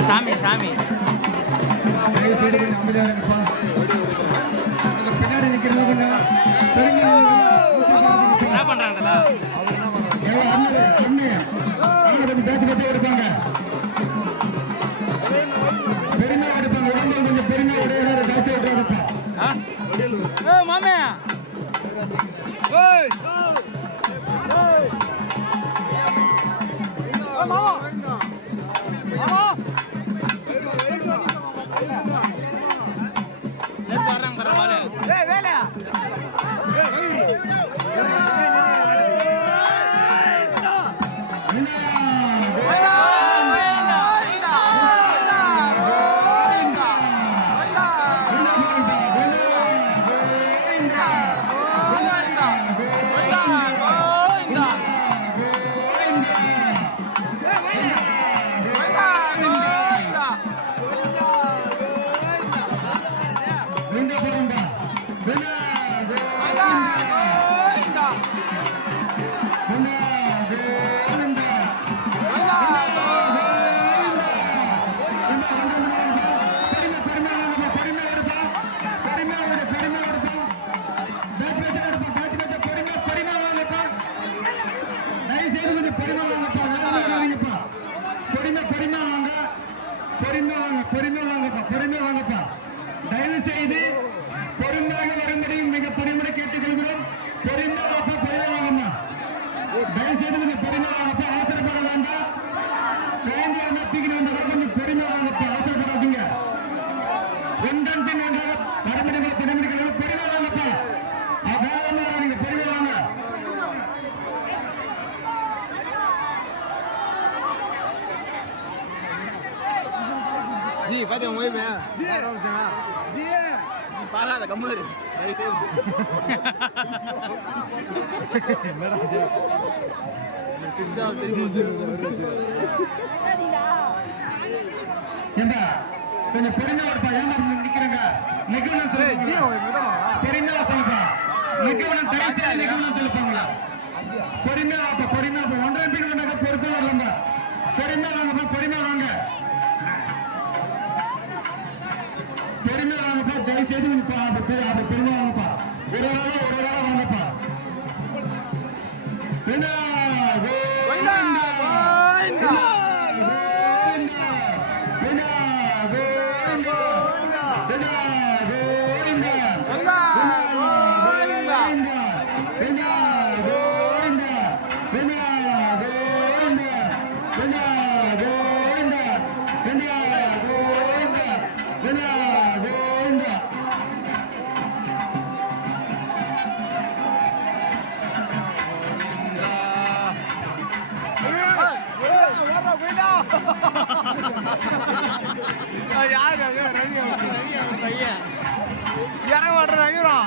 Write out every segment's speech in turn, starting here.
சாமி சாமி. பின்னாடி நிற்கிறது கொஞ்சம் என்ன பண்றாங்களா பேச்சு பேச்சு எடுப்பாங்க பெருமையா எடுப்பாங்க உடம்பு கொஞ்சம் பெருமையா இடையில ஜாஸ்தியா பொறுமை வாங்க பொறுமை வாங்கப்பா பொறுமை வாங்கப்பா. தயவு செய்து ஜி பாத்தி உங்க வைப்பே ஜி பாராத கம்முனு இரு. தயவு செய்து. ஆஃப் சரி ஏண்டா கொஞ்சம் பெருமையா இருப்பா. ஏமா நிக்கிறங்க? நிக்கணும் சொல்லுங்க. பெருமையா சொல்லுப்பா. நிக்கணும் தயவு செய்து நிக்கணும் சொல்லுப்பாங்களா? பொறுமையா பொறுமையா ஒன்றரை பேர் பொறுப்பா வரலங்க பொறுமையா வாங்கப்பா பொறுமையா வாங்க. தயவு செய்து அப்படி அப்படி பெருமாள் ஒரு நாளா ஒரு நாளா வாங்கப்பா. என்ன யாரு ரவி பையன். இறங்க மாட்டேன் ஐயரா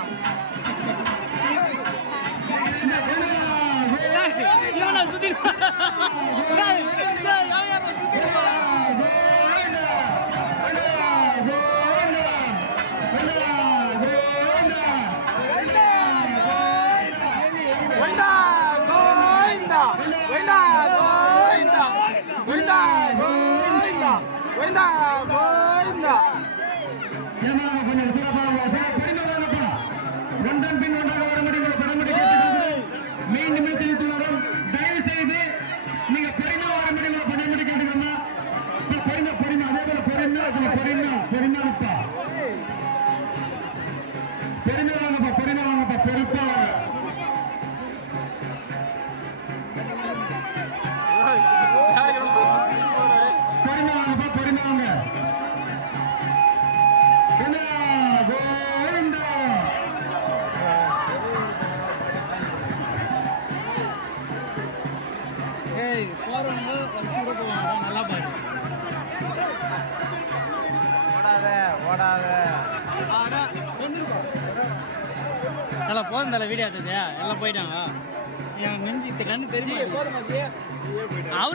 சுத்தி Winner! கோவிந்தா கோவிந்தா ஏனாங்க கொஞ்சம் சிறப்பாக வாசி பெருமைதானப்பா ஒன்றன் பின் ஒன்றாக வர முடியும்? ஒரு படமுடி தயவு செய்து நீங்க பெருமை வர முடியும்? ஒரு படமுடி கேட்டுக்கோமா பொறுமை பொறுமை அதே போல பொறுமை பொறுமை பொறுமைப்பா ஏய் போறவங்க வச்சு கூட போவாங்க நல்லா பாரு ஓடாத ஓடாத எல்லாம் போதும் தலை வீடியோ எடுத்தது எல்லாம் போயிட்டாங்க என் நெஞ்சு கண்ணு தெரிஞ்சு அவரு